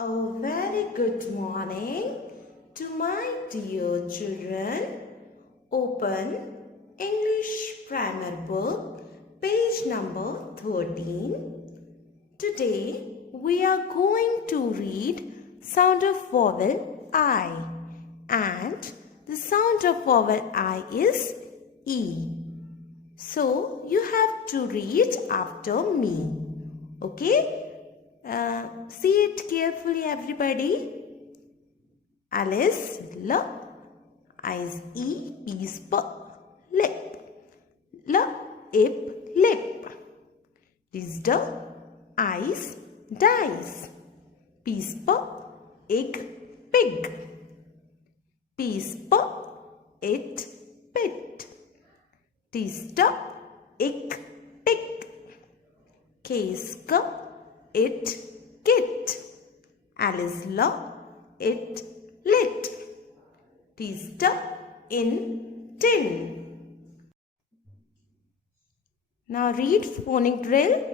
A very good morning to my dear children. Open English Primer Book, page number 13. Today we are going to read sound of vowel I, and the sound of vowel I is E. So you have to read after me. Okay? See it carefully, everybody. Alice, L, I is E, P is P, lip. L, ip, lip. D is D, eyes, dice. P is P, egg, pig. P is P, it, pit. T is T, ick, tick. K is K, it, kit. Alice, L, it, lit. T is T, in, tin. Now read phonic drill.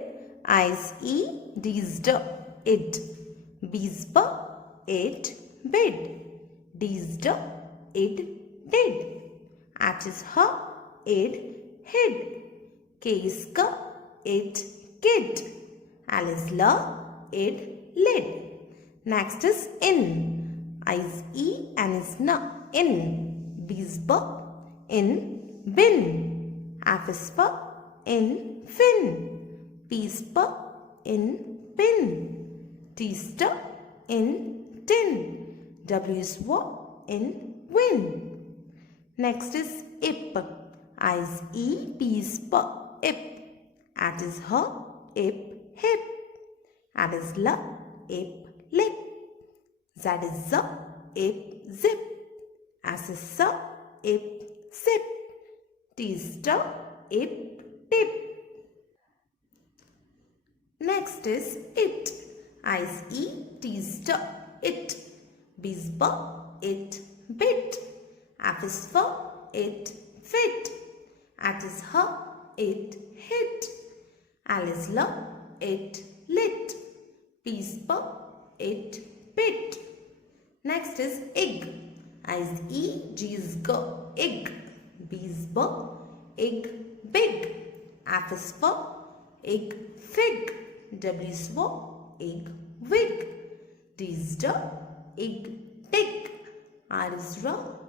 I is E, D is D, id. B is B, it, bid. D is D, id, did. H is H, id, hid. K is K, it, kid. L is L, id, lid. Next is in. I is E, N is N, in. B is B, in, bin. F is F, in, fin. P is P, in, pin. T is T, in, tin. W is W, in, win. Next is ip. I is E, P is P, ip. At is H, ip, hip. At is L, ip, lip. Z is Z, ip, zip. S is S, ip, sip. T is T, ip, tip. Next is it. I is E, T is T, it. B is B, it, bit. F is F, it, fit. At is H, it, hit. L is L, it, lit. P is P, it, pit. Next is egg. I is E, G is G, egg. B is B, egg, big. F is F, egg, fig. W is W, egg, wig. D is D, egg, tick. R is R,